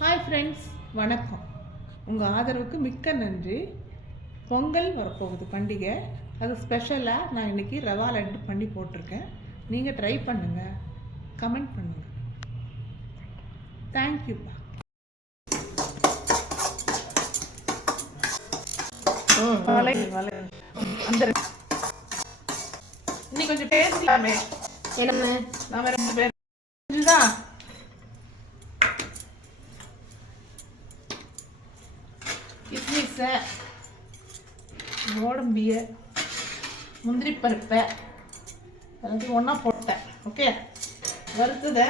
Hi friends, வணக்கம். உங்கள் ஆதரவுக்கு மிக்க நன்றி. பொங்கல் வரப்போகுது பண்டிகை. அது ஸ்பெஷலாக நான் இன்றைக்கி ரவா லட்டு பண்ணி போட்டிருக்கேன். நீங்கள் ட்ரை பண்ணுங்கள், கமெண்ட் பண்ணுங்கள். தேங்க்யூப்பா. அந்த இன்னைக்கு கொஞ்சம் பேசலாமே. என்ன நம்ம 2 பேர் தான் கிஸ்மிஸை, கோடம்பியை, முந்திரி பருப்பை எல்லாத்தையும் ஒன்றா போட்டேன். ஓகே, வறுத்ததை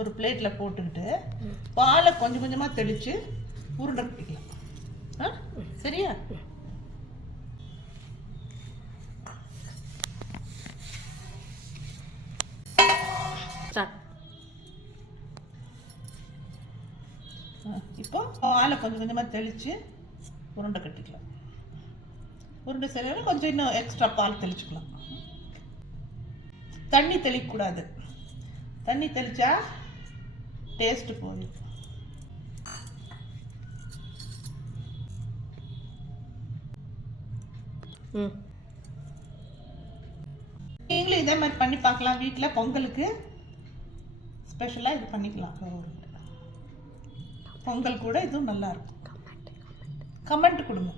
ஒரு பிளேட்டில் போட்டுக்கிட்டு பாலை கொஞ்சம் கொஞ்சமாக தெளித்து உருண்டை பிடிக்கலாம். சரியா? இப்போ பாலை கொஞ்சம் கொஞ்சமாக தெளித்து உருண்டை கட்டிக்கலாம். உருண்டை செய்யணும், கொஞ்சம் இன்னும் எக்ஸ்ட்ரா பால் தெளிச்சுக்கலாம். தண்ணி தெளிக்கக்கூடாது. தண்ணி தெளித்தா டேஸ்ட்டு போயிடும். நீங்களும் இதே மாதிரி பண்ணி பார்க்கலாம். வீட்டில் பொங்கலுக்கு ஸ்பெஷலாக இது பண்ணிக்கலாம். பொங்கல் கூட இதுவும் நல்லா இருக்கும். கமெண்ட் கொடுங்க.